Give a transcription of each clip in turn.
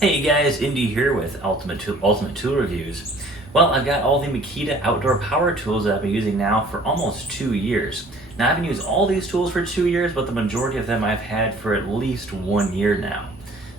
Hey guys, Indy here with Ultimate Tool Reviews. Well, I've got all the Makita outdoor power tools that I've been using now for almost 2 years. Now, I haven't used all these tools for 2 years, but the majority of them I've had for at least 1 year now.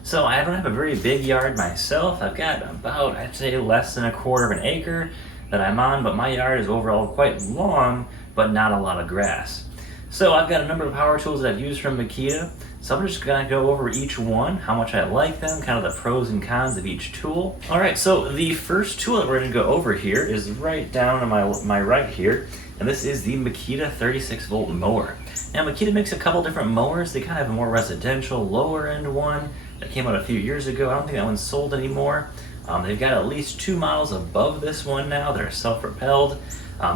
So I don't have a very big yard myself. I've got about, I'd say, less than a quarter of an acre that I'm on, but my yard is overall quite long, but not a lot of grass. So I've got a number of power tools that I've used from Makita. So I'm just gonna go over each one, how much I like them, kind of the pros and cons of each tool. All right, so the first tool that we're gonna go over here is right down on my right here, and this is the Makita 36-volt mower. Now Makita makes a couple different mowers. They kind of have a more residential, lower end one that came out a few years ago. I don't think that one's sold anymore. They've got at least 2 models above this one now that are self-propelled.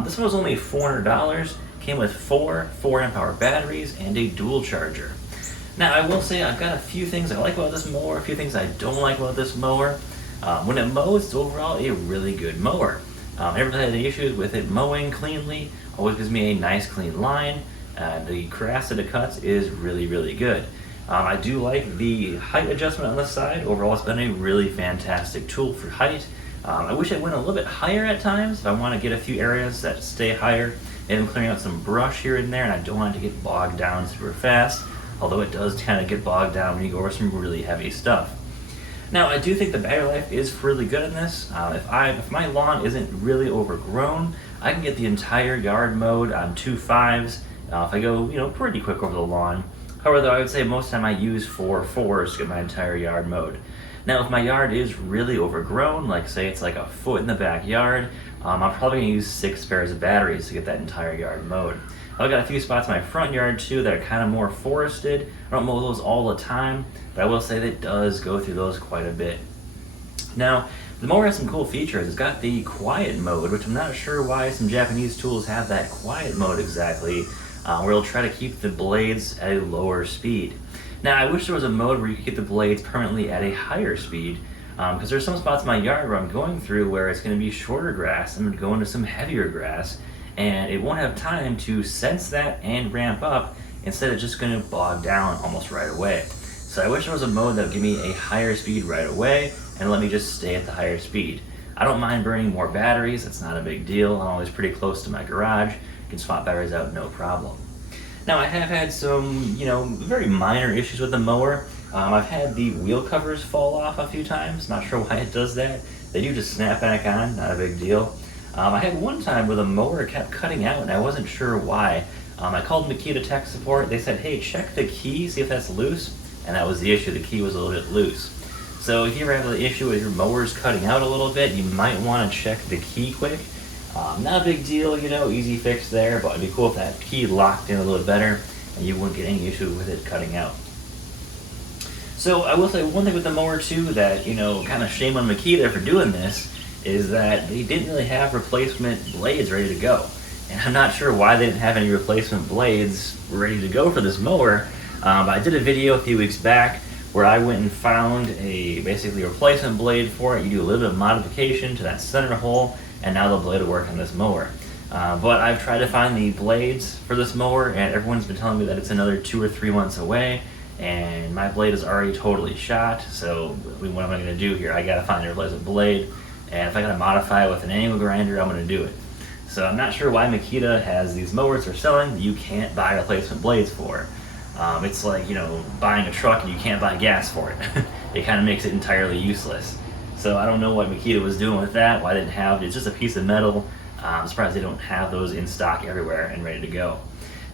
This one was only $400, came with four 4-amp-hour batteries and a dual charger. Now, I will say I've got a few things I like about this mower, a few things I don't like about this mower. When it mows, it's overall a really good mower. Never had any issues with it mowing cleanly, always gives me a nice clean line. The grass that it cuts is really, really good. I do like the height adjustment on the side. Overall, it's been a really fantastic tool for height. I wish it went a little bit higher at times if I want to get a few areas that stay higher. And I'm clearing out some brush here and there, and I don't want it to get bogged down super fast. Although it does kind of get bogged down when you go over some really heavy stuff. Now, I do think the battery life is really good in this. If my lawn isn't really overgrown, I can get the entire yard mowed on 2 5s. If I go, pretty quick over the lawn. However, though, I would say most of the time I use 4 4s to get my entire yard mowed. Now, if my yard is really overgrown, like say it's like a foot in the backyard, I'm probably gonna use 6 pairs of batteries to get that entire yard mowed. I've got a few spots in my front yard too that are kind of more forested. I don't mow those all the time, but I will say that it does go through those quite a bit. Now, the mower has some cool features. It's got the quiet mode, which I'm not sure why some Japanese tools have that quiet mode exactly, where it'll try to keep the blades at a lower speed. Now, I wish there was a mode where you could get the blades permanently at a higher speed, because there's some spots in my yard where I'm going through where it's going to be shorter grass. I'm going to go into some heavier grass, and it won't have time to sense that and ramp up. Instead, it's just going to bog down almost right away. So I wish there was a mode that would give me a higher speed right away and let me just stay at the higher speed. I don't mind burning more batteries. It's not a big deal. I'm always pretty close to my garage. You can swap batteries out, no problem. Now, I have had some, very minor issues with the mower. I've had the wheel covers fall off a few times. Not sure why it does that. They do just snap back on, not a big deal. I had one time where the mower kept cutting out and I wasn't sure why. I called Makita tech support. They said, hey, check the key, see if that's loose. And that was the issue. The key was a little bit loose. So if you ever have the issue with your mowers cutting out a little bit, you might want to check the key quick. Not a big deal, easy fix there, but it'd be cool if that key locked in a little bit better and you wouldn't get any issue with it cutting out. So I will say one thing with the mower too that, kind of shame on Makita for doing this, is that they didn't really have replacement blades ready to go. And I'm not sure why they didn't have any replacement blades ready to go for this mower, but I did a video a few weeks back where I went and found basically a replacement blade for it. You do a little bit of modification to that center hole, and now the blade will work on this mower. But I've tried to find the blades for this mower, and everyone's been telling me that it's another 2 or 3 months away, and my blade is already totally shot, so what am I gonna do here? I gotta find a replacement blade. And if I gotta modify it with an angle grinder, I'm gonna do it. So I'm not sure why Makita has these mowers they're selling that you can't buy replacement blades for. It's like, buying a truck and you can't buy gas for it. It kind of makes it entirely useless. So I don't know what Makita was doing with that, why they didn't have it. It's just a piece of metal. I'm surprised they don't have those in stock everywhere and ready to go.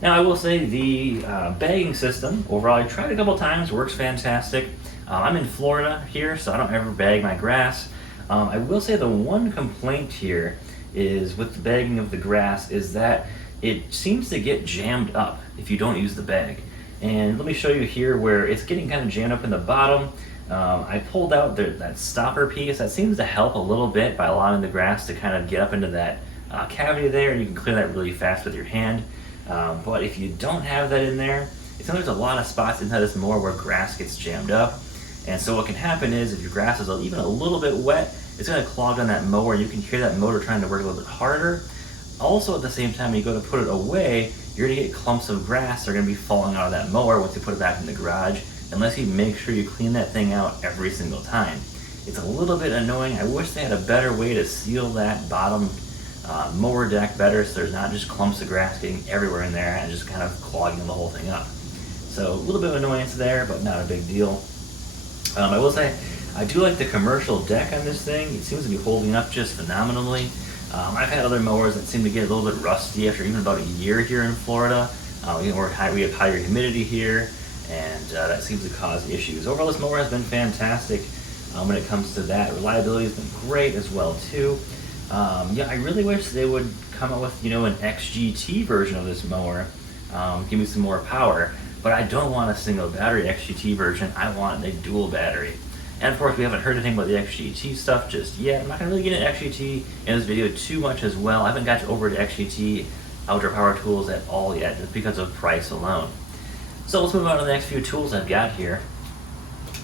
Now I will say the bagging system, overall I tried a couple times, works fantastic. I'm in Florida here, so I don't ever bag my grass. I will say the one complaint here is with the bagging of the grass is that it seems to get jammed up if you don't use the bag. And let me show you here where it's getting kind of jammed up in the bottom. I pulled out that stopper piece. That seems to help a little bit by allowing the grass to kind of get up into that cavity there, and you can clear that really fast with your hand. But if you don't have that in there, it seems like there's a lot of spots inside this mower where grass gets jammed up. And so what can happen is if your grass is even a little bit wet, it's going to clog on that mower, and you can hear that motor trying to work a little bit harder. Also, at the same time, when you go to put it away, you're going to get clumps of grass that are going to be falling out of that mower once you put it back in the garage, unless you make sure you clean that thing out every single time. It's a little bit annoying. I wish they had a better way to seal that bottom mower deck better, so there's not just clumps of grass getting everywhere in there and just kind of clogging the whole thing up. So a little bit of annoyance there, but not a big deal. I will say, I do like the commercial deck on this thing. It seems to be holding up just phenomenally. I've had other mowers that seem to get a little bit rusty after even about a year here in Florida. We have higher humidity here, and that seems to cause issues. Overall, this mower has been fantastic when it comes to that. Reliability has been great as well too. Yeah, I really wish they would come up with, an XGT version of this mower. Give me some more power, but I don't want a single battery XGT version. I want a dual battery. And of course, we haven't heard anything about the XGT stuff just yet. I'm not gonna really get into XGT in this video too much as well. I haven't got over to XGT outdoor power tools at all yet, just because of price alone. So let's move on to the next few tools I've got here.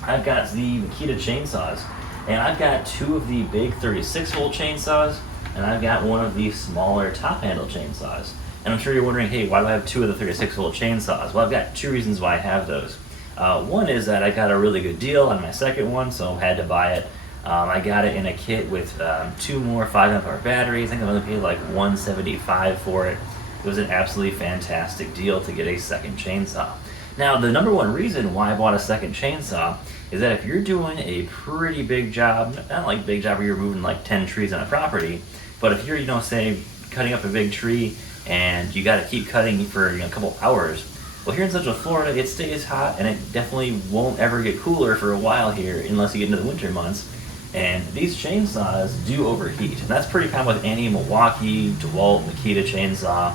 I've got the Makita Chainsaws, and I've got two of the big 36-volt chainsaws, and I've got one of the smaller top-handle chainsaws. And I'm sure you're wondering, hey, why do I have two of the 36-volt chainsaws? Well, I've got two reasons why I have those. One is that I got a really good deal on my second one, so I had to buy it. I got it in a kit with two more 5 amp-hour batteries. I think I only paid like $175 for it. It was an absolutely fantastic deal to get a second chainsaw. Now, the number one reason why I bought a second chainsaw is that if you're doing a pretty big job, not like big job where you're moving like 10 trees on a property, but if you're, say, cutting up a big tree and you got to keep cutting for a couple hours, well, here in Central Florida, it stays hot, and it definitely won't ever get cooler for a while here unless you get into the winter months. And these chainsaws do overheat, and that's pretty common with any Milwaukee, DeWalt, Makita chainsaw.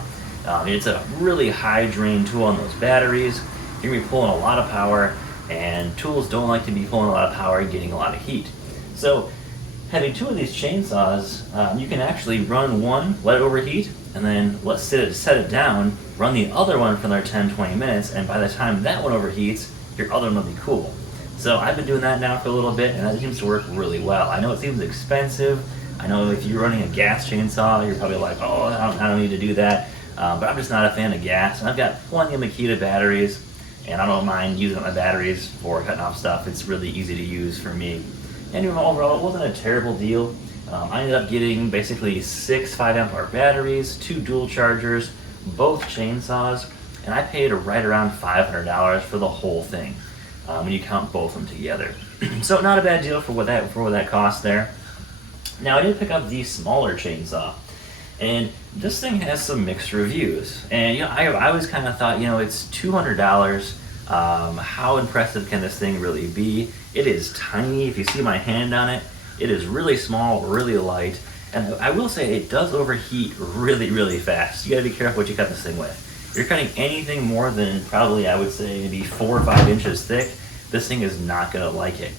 It's a really high drain tool on those batteries. You're gonna be pulling a lot of power, and tools don't like to be pulling a lot of power and getting a lot of heat. So having two of these chainsaws, you can actually run one, let it overheat, and then set it down, run the other one for another 10-20 minutes, and by the time that one overheats, your other one will be cool. So I've been doing that now for a little bit, and that seems to work really well. I know it seems expensive. I know if you're running a gas chainsaw, you're probably like, oh, I don't need to do that. But I'm just not a fan of gas. And I've got plenty of Makita batteries, and I don't mind using my batteries for cutting off stuff. It's really easy to use for me. And overall, it wasn't a terrible deal. I ended up getting basically 6 5 amp-hour batteries, 2 dual chargers, both chainsaws, and I paid right around $500 for the whole thing when you count both of them together. So not a bad deal for what that cost there. Now I did pick up the smaller chainsaw, and this thing has some mixed reviews. And I always kind of thought, it's $200. How impressive can this thing really be? It is tiny. If you see my hand on it, it is really small, really light, and I will say it does overheat really, really fast. You gotta be careful what you cut this thing with. If you're cutting anything more than probably, I would say, maybe 4 or 5 inches thick, this thing is not gonna like it.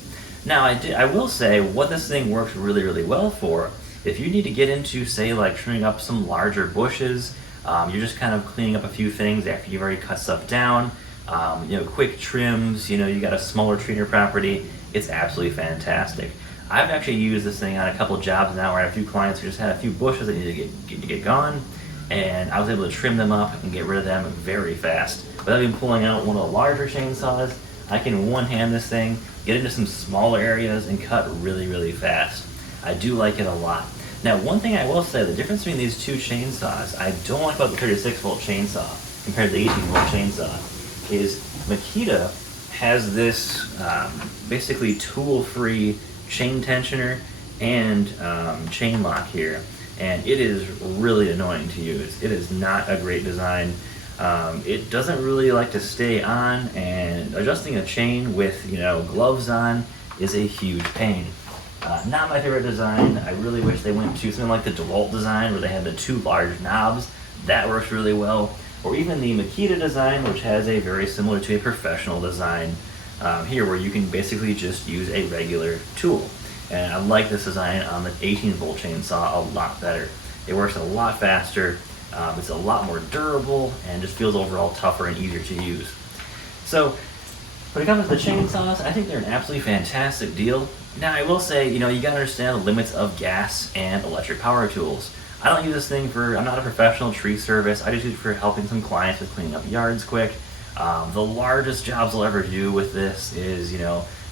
Now, I will say what this thing works really, really well for, if you need to get into, say, like trimming up some larger bushes, you're just kind of cleaning up a few things after you've already cut stuff down, quick trims, you got a smaller tree in your property, it's absolutely fantastic. I've actually used this thing on a couple jobs now where I have a few clients who just had a few bushes that needed to get gone, and I was able to trim them up and get rid of them very fast. Without even pulling out one of the larger chainsaws, I can one-hand this thing, get into some smaller areas, and cut really, really fast. I do like it a lot. Now, one thing I will say, the difference between these two chainsaws I don't like about the 36-volt chainsaw compared to the 18-volt chainsaw is Makita has this basically tool-free chain tensioner and chain lock here, and it is really annoying to use. It is not a great design. It doesn't really like to stay on, and adjusting a chain with gloves on is a huge pain. Not my favorite design. I really wish they went to something like the DeWalt design where they had the 2 large knobs. That works really well. Or even the Makita design, which has a very similar to a professional design here, where you can basically just use a regular tool. And I like this design on the 18-volt chainsaw a lot better. It works a lot faster, it's a lot more durable, and just feels overall tougher and easier to use. So when it comes to the chainsaws, I think they're an absolutely fantastic deal. Now, I will say, you gotta understand the limits of gas and electric power tools. I don't use this thing I'm not a professional tree service. I just use it for helping some clients with cleaning up yards quick. The largest jobs I'll ever do with this is,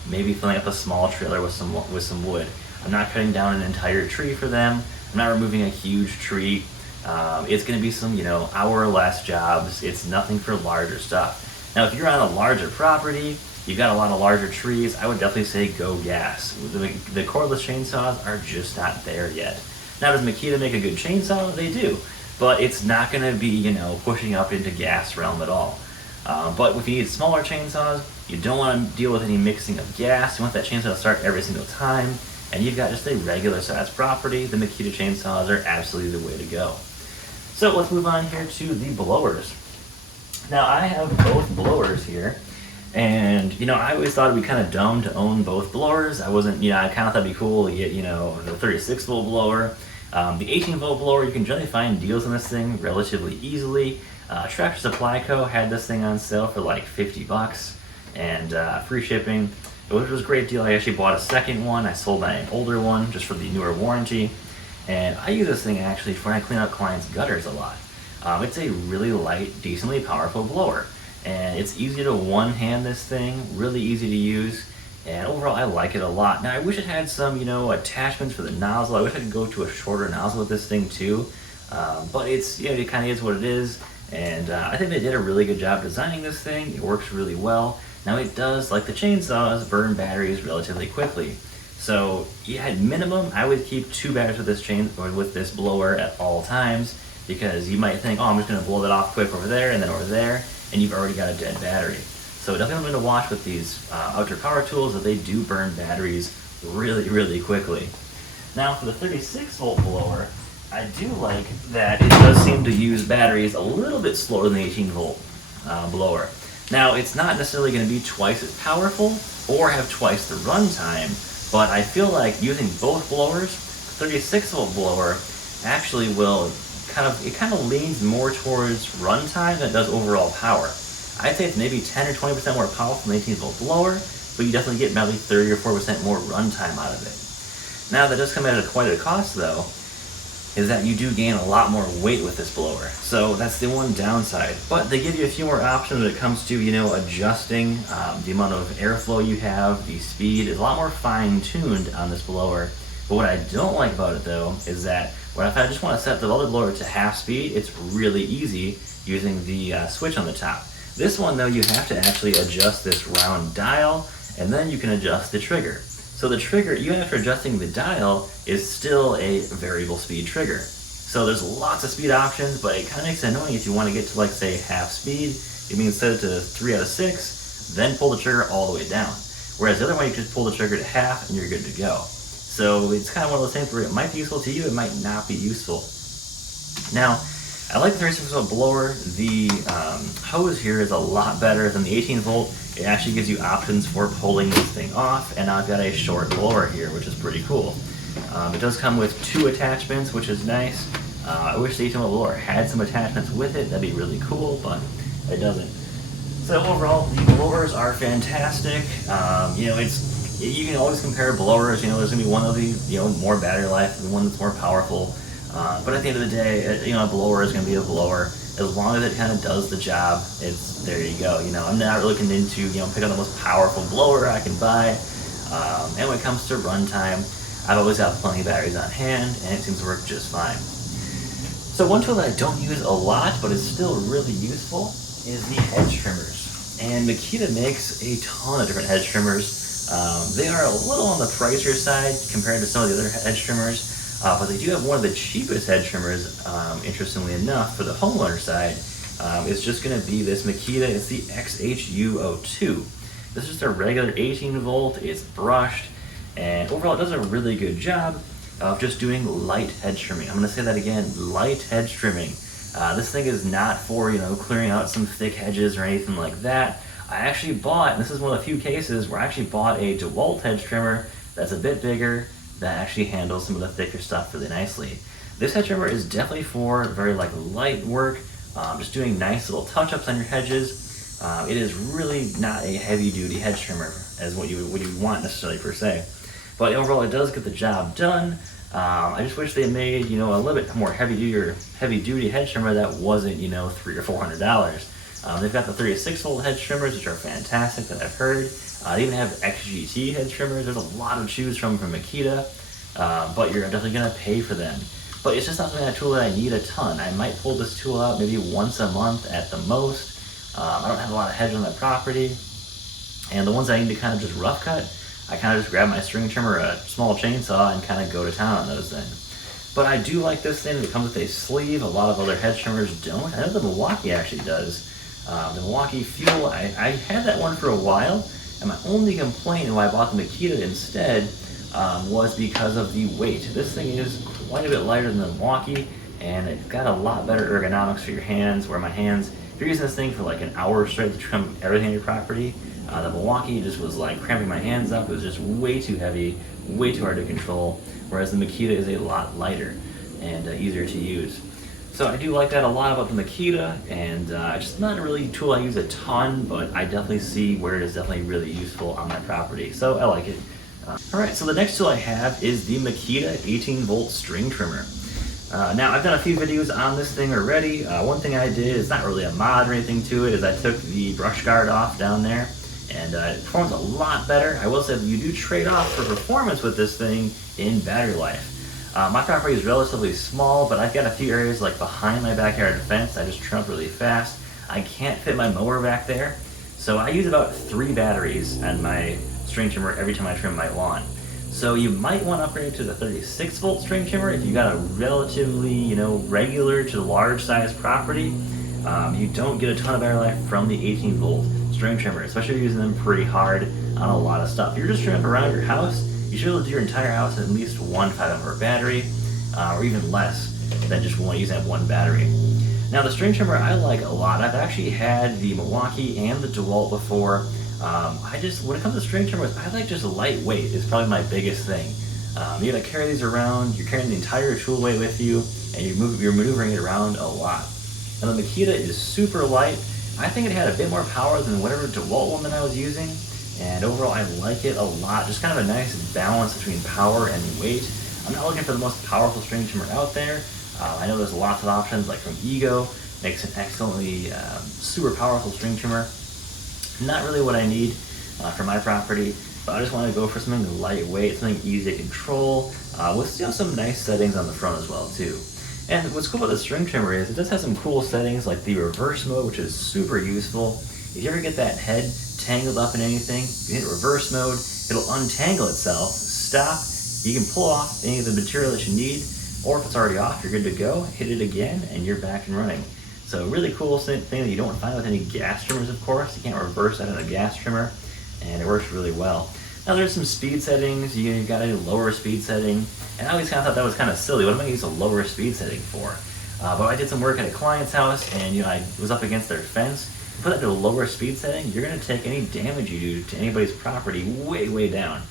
maybe filling up a small trailer with some wood. I'm not cutting down an entire tree for them. I'm not removing a huge tree. It's going to be some, hour or less jobs. It's nothing for larger stuff. Now, if you're on a larger property, you've got a lot of larger trees, I would definitely say go gas. The cordless chainsaws are just not there yet. Now, does Makita make a good chainsaw? They do, but it's not going to be, pushing up into gas realm at all. But if you need smaller chainsaws, you don't want to deal with any mixing of gas. You want that chainsaw to start every single time, and you've got just a regular size property, the Makita chainsaws are absolutely the way to go. So let's move on here to the blowers. Now, I have both blowers here. And, I always thought it'd be kind of dumb to own both blowers. I wasn't, I kind of thought it'd be cool to get, the 36 volt blower. The 18 volt blower, you can generally find deals on this thing relatively easily. Tractor Supply Co. had this thing on sale for like $50 and free shipping, which was a great deal. I actually bought a second one. I sold my older one just for the newer warranty. And I use this thing actually when I clean out clients' gutters a lot. It's a really light, decently powerful blower. And it's easy to one-hand this thing, really easy to use, and overall I like it a lot. Now I wish it had some, attachments for the nozzle. I wish I could go to a shorter nozzle with this thing too, but it's, it kind of is what it is, and I think they did a really good job designing this thing. It works really well. Now it does, like the chainsaws, burn batteries relatively quickly. So at minimum, I would keep 2 batteries with this blower at all times, because you might think, oh, I'm just going to blow that off quick over there and then over there, and you've already got a dead battery. So definitely something to watch with these outdoor power tools, that they do burn batteries really, really quickly. Now for the 36 volt blower, I do like that it does seem to use batteries a little bit slower than the 18 volt blower. Now it's not necessarily going to be twice as powerful or have twice the runtime, but I feel like using both blowers, 36 volt blower actually will kind of leans more towards runtime than it does overall power. I'd say it's maybe 10 or 20% more powerful than the 18 volt blower, but you definitely get maybe 30 or 40% more runtime out of it. Now that does come at quite a cost though, is that you do gain a lot more weight with this blower. So that's the one downside. But they give you a few more options when it comes to, adjusting the amount of airflow you have, the speed is a lot more fine-tuned on this blower. But what I don't like about it though is that if I just want to set the other blower to half speed, it's really easy using the switch on the top. This one though, you have to actually adjust this round dial, and then you can adjust the trigger. So the trigger, even after adjusting the dial, is still a variable speed trigger. So there's lots of speed options, but it kind of makes it annoying if you want to get to, like, say, half speed. It means set it to 3 out of 6, then pull the trigger all the way down. Whereas the other one, you just pull the trigger to half and you're good to go. So it's kind of one of those things where it might be useful to you, it might not be useful. Now, I like the 36 volt blower. The hose here is a lot better than the 18 volt. It actually gives you options for pulling this thing off, and I've got a short blower here, which is pretty cool. It does come with 2 attachments, which is nice. I wish the 18 volt blower had some attachments with it. That'd be really cool, but it doesn't. So overall, the blowers are fantastic. You can always compare blowers. There's gonna be one of the more battery life, and one that's more powerful. But at the end of the day, a blower is gonna be a blower. As long as it kind of does the job, there you go. I'm not looking into pick up the most powerful blower I can buy. And when it comes to runtime, I've always got plenty of batteries on hand, and it seems to work just fine. So one tool that I don't use a lot, but is still really useful, is the hedge trimmers. And Makita makes a ton of different hedge trimmers. They are a little on the pricier side compared to some of the other hedge trimmers. But they do have one of the cheapest hedge trimmers, interestingly enough, for the homeowner side. It's just going to be this Makita. It's the XHU02. This is just a regular 18 volt. It's brushed, and overall it does a really good job of just doing light hedge trimming. I'm going to say that again, light hedge trimming. This thing is not for clearing out some thick hedges or anything like that. I actually bought, and this is one of the few cases where I actually bought a DeWalt hedge trimmer that's a bit bigger, that actually handles some of the thicker stuff really nicely. This hedge trimmer is definitely for very light work, just doing nice little touch-ups on your hedges. It is really not a heavy-duty hedge trimmer as what you want necessarily per se, but overall it does get the job done. I just wish they made a little bit more heavy-duty hedge trimmer that wasn't $300 or $400. They've got the 36 volt hedge trimmers, which are fantastic that I've heard. They even have XGT hedge trimmers. There's a lot to choose from Makita, but you're definitely gonna pay for them. But it's just not something, a tool that I need a ton. I might pull this tool out maybe once a month at the most. I don't have a lot of hedge on my property. And the ones I need to kind of just rough cut, I kind of just grab my string trimmer, a small chainsaw, and kind of go to town on those then. But I do like this thing. It comes with a sleeve. A lot of other hedge trimmers don't. I know the Milwaukee actually does. The Milwaukee Fuel, I had that one for a while, and my only complaint and why I bought the Makita instead was because of the weight. This thing is quite a bit lighter than the Milwaukee, and it's got a lot better ergonomics for your hands, where my hands, if you're using this thing for like an hour straight to trim everything on your property, the Milwaukee just was like cramping my hands up. It was just way too heavy, way too hard to control, whereas the Makita is a lot lighter and easier to use. So I do like that a lot about the Makita, and it's just not a really tool I use a ton, but I definitely see where it is definitely really useful on my property. So I like it. Alright, so the next tool I have is the Makita 18 volt string trimmer. Now I've done a few videos on this thing already. One thing I did, it's not really a mod or anything to it, is I took the brush guard off down there, and it performs a lot better. I will say that you do trade off for performance with this thing in battery life. My property is relatively small, but I've got a few areas like behind my backyard fence I just trim up really fast. I can't fit my mower back there, so I use about 3 batteries on my string trimmer every time I trim my lawn. So you might want to upgrade to the 36 volt string trimmer if you got a relatively, regular to large size property. You don't get a ton of battery life from the 18 volt string trimmer, especially if you're using them pretty hard on a lot of stuff. If you're just trimming around your house, you should be able to do your entire house with at least one 5-hour battery, or even less than just using that one battery. Now the string trimmer I like a lot. I've actually had the Milwaukee and the DeWalt before. When it comes to string trimmers, I like just lightweight is probably my biggest thing. You gotta carry these around, you're carrying the entire tool weight with you, and you're maneuvering it around a lot. Now the Makita is super light. I think it had a bit more power than whatever DeWalt one that I was using, and overall I like it a lot. Just kind of a nice balance between power and weight. I'm not looking for the most powerful string trimmer out there. I know there's lots of options, like from Ego, makes an excellently super powerful string trimmer. Not really what I need for my property, but I just want to go for something lightweight, something easy to control, with some nice settings on the front as well too. And what's cool about the string trimmer is it does have some cool settings like the reverse mode, which is super useful. If you ever get that head tangled up in anything, you hit reverse mode, it'll untangle itself, stop, you can pull off any of the material that you need, or if it's already off, you're good to go, hit it again, and you're back and running. So really cool thing that you don't find with any gas trimmers, of course. You can't reverse that in a gas trimmer, and it works really well. Now there's some speed settings. You've got a lower speed setting, and I always kind of thought that was kind of silly. What am I going to use a lower speed setting for? But I did some work at a client's house, and I was up against their fence. You put that to a lower speed setting, you're going to take any damage you do to anybody's property way, way down.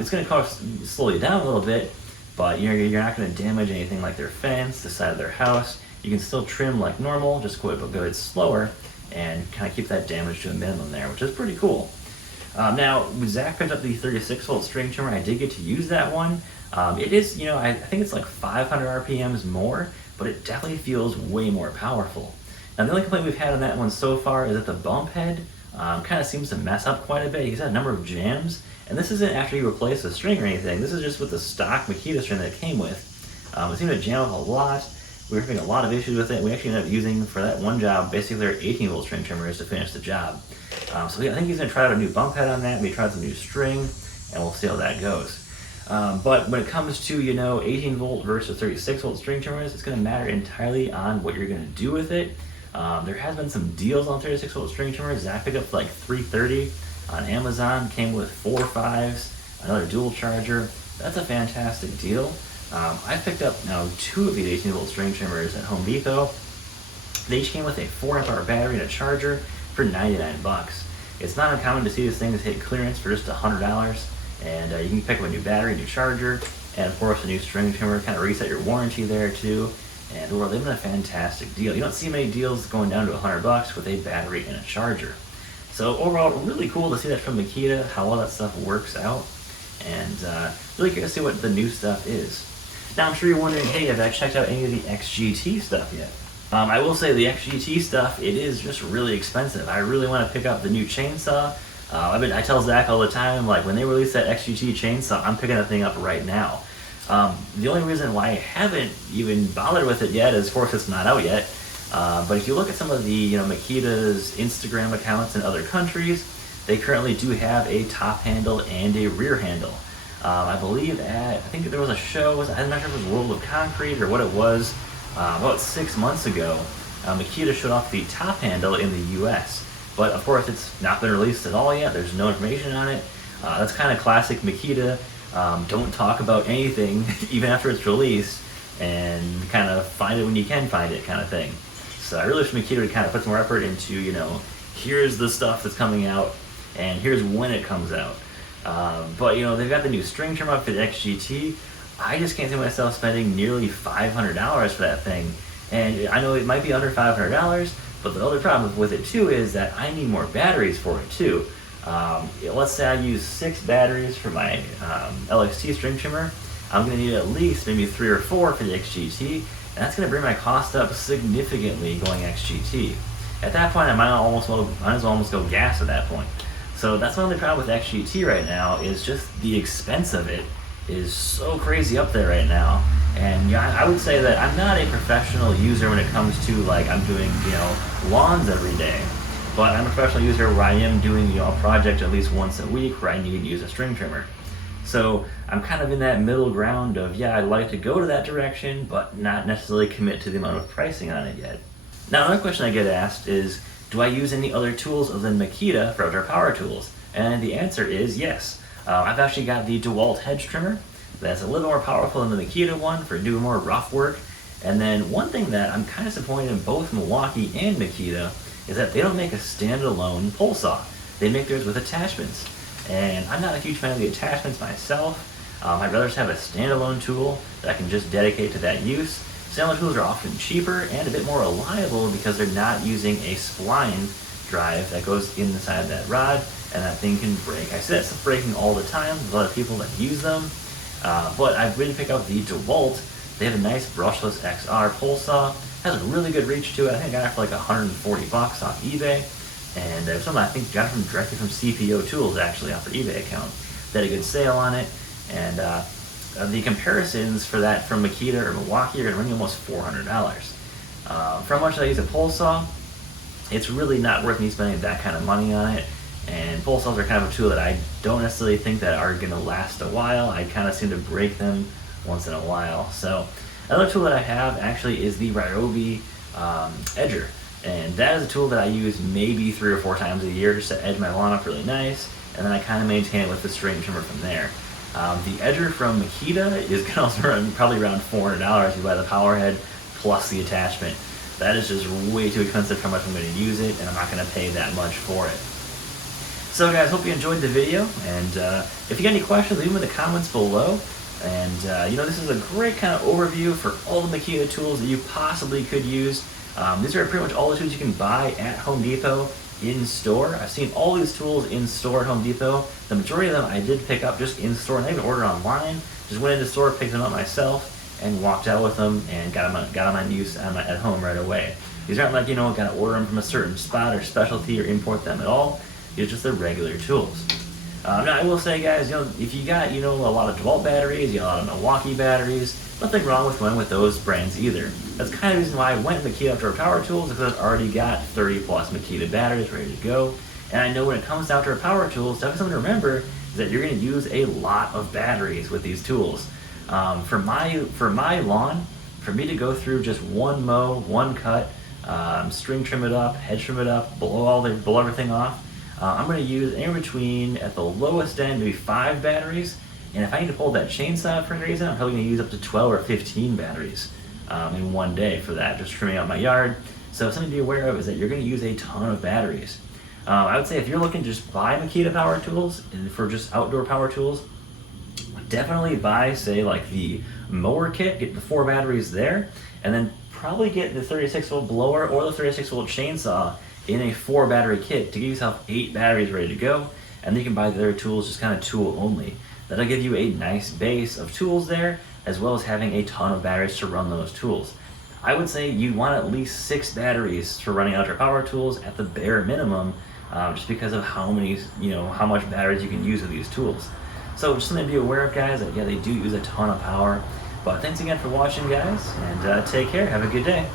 It's going to slow you down a little bit, but you're not going to damage anything like their fence, the side of their house. You can still trim like normal, just go a bit slower, and kind of keep that damage to a minimum there, which is pretty cool. Now, Zach picked up the 36 volt string trimmer. I did get to use that one. It is, I think it's like 500 RPMs more, but it definitely feels way more powerful. Now, the only complaint we've had on that one so far is that the bump head kind of seems to mess up quite a bit. He's had a number of jams, and this isn't after you replace the string or anything. This is just with the stock Makita string that it came with. It seemed to jam up a lot. We were having a lot of issues with it. We actually ended up using, for that one job, basically our 18 volt string trimmers to finish the job. So yeah, I think he's going to try out a new bump head on that. We tried some new string, and we'll see how that goes. But when it comes to, 18 volt versus 36 volt string trimmers, it's going to matter entirely on what you're going to do with it. There has been some deals on 36 volt string trimmers. Zach picked up for like $330 on Amazon. Came with 4 5s, another dual charger. That's a fantastic deal. I picked up now 2 of these 18 volt string trimmers at Home Depot. They each came with a 4 amp hour battery and a charger for $99. It's not uncommon to see these things hit clearance for just $100, and you can pick up a new battery, new charger, and of course a new string trimmer, kind of reset your warranty there too. And they've been a fantastic deal. You don't see many deals going down to $100 with a battery and a charger. So overall, really cool to see that from Makita, how all that stuff works out, and really curious to see what the new stuff is. Now I'm sure you're wondering, hey, have I checked out any of the XGT stuff yet? I will say the XGT stuff, it is just really expensive. I really want to pick up the new chainsaw. I tell Zach all the time, like when they release that XGT chainsaw, I'm picking that thing up right now. The only reason why I haven't even bothered with it yet is, of course, it's not out yet. But if you look at some of the Makita's Instagram accounts in other countries, they currently do have a top handle and a rear handle. I believe I think there was a show, I'm not sure if it was World of Concrete or what it was, about 6 months ago. Makita showed off the top handle in the US. But of course it's not been released at all yet, there's no information on it. That's kind of classic Makita. Don't talk about anything even after it's released, and kind of find it when you can find it kind of thing. So I really wish Makita would kind of put some more effort into, here's the stuff that's coming out, and here's when it comes out. But they've got the new string trim up for the XGT. I just can't see myself spending nearly $500 for that thing. And I know it might be under $500, but the other problem with it too is that I need more batteries for it too. Let's say I use 6 batteries for my LXT string trimmer. I'm going to need at least maybe 3 or 4 for the XGT, and that's going to bring my cost up significantly going XGT. At that point, I might as well almost go gas at that point. So that's my only problem with XGT right now, is just the expense of it is so crazy up there right now. And I would say that I'm not a professional user when it comes to I'm doing lawns every day, but I'm a professional user where I am doing a project at least once a week where I need to use a string trimmer. So I'm kind of in that middle ground of I'd like to go to that direction, but not necessarily commit to the amount of pricing on it yet. Now another question I get asked is, do I use any other tools other than Makita for outdoor power tools? And the answer is yes. I've actually got the DeWalt hedge trimmer. That's a little more powerful than the Makita one for doing more rough work. And then one thing that I'm kind of disappointed in both Milwaukee and Makita is that they don't make a standalone pole saw. They make theirs with attachments. And I'm not a huge fan of the attachments myself. I'd rather just have a standalone tool that I can just dedicate to that use. Standalone tools are often cheaper and a bit more reliable because they're not using a spline drive that goes inside that rod, and that thing can break. I see that stuff breaking all the time with a lot of people that use them. But I really pick up the DeWalt. They have a nice brushless XR pole saw. Has a really good reach to it. I think I got it for $140 off eBay. And something I think got it directly from CPO Tools actually off their eBay account. They had a good sale on it. And the comparisons for that from Makita or Milwaukee are going to run you almost $400. For how much I use a pole saw, it's really not worth me spending that kind of money on it. And pole saws are kind of a tool that I don't necessarily think that are going to last a while. I kind of seem to break them once in a while. So another tool that I have actually is the Ryobi Edger. And that is a tool that I use maybe 3 or 4 times a year just to edge my lawn up really nice. And then I kind of maintain it with the string trimmer from there. The Edger from Makita is going to also run probably around $400 if you buy the power head plus the attachment. That is just way too expensive for how much I'm going to use it, and I'm not going to pay that much for it. So guys, hope you enjoyed the video, and if you got any questions, leave them in the comments below. And this is a great kind of overview for all the Makita tools that you possibly could use. These are pretty much all the tools you can buy at Home Depot in store. I've seen all these tools in store at Home Depot. The majority of them I did pick up just in store, and I even ordered online. Just went into the store, picked them up myself, and walked out with them and got them on use at home right away. These aren't gotta order them from a certain spot or specialty or import them at all. These are just the regular tools. Now I will say, guys, if you got a lot of DeWalt batteries, you got a lot of Milwaukee batteries, nothing wrong with going with those brands either. That's kind of the reason why I went with Makita Outdoor Power Tools, because I've already got 30 plus Makita batteries ready to go. And I know when it comes to outdoor power tools, definitely something to remember is that you're going to use a lot of batteries with these tools. For my lawn, for me to go through just one mow, one cut, string trim it up, hedge trim it up, blow everything off, I'm going to use anywhere between, at the lowest end, maybe 5 batteries. And if I need to pull that chainsaw for any reason, I'm probably going to use up to 12 or 15 batteries in one day for that, just trimming out my yard. So something to be aware of is that you're going to use a ton of batteries. I would say if you're looking to just buy Makita power tools, and for just outdoor power tools, definitely buy, say, the mower kit, get the 4 batteries there, and then probably get the 36-volt blower or the 36-volt chainsaw in a 4 battery kit to give yourself 8 batteries ready to go, and then you can buy the other tools just kind of tool only. That'll give you a nice base of tools there, as well as having a ton of batteries to run those tools. I would say you want at least 6 batteries for running outdoor power tools at the bare minimum, just because of how many, how much batteries you can use with these tools. So just something to be aware of, guys, that yeah, they do use a ton of power. But thanks again for watching, guys, and take care. Have a good day.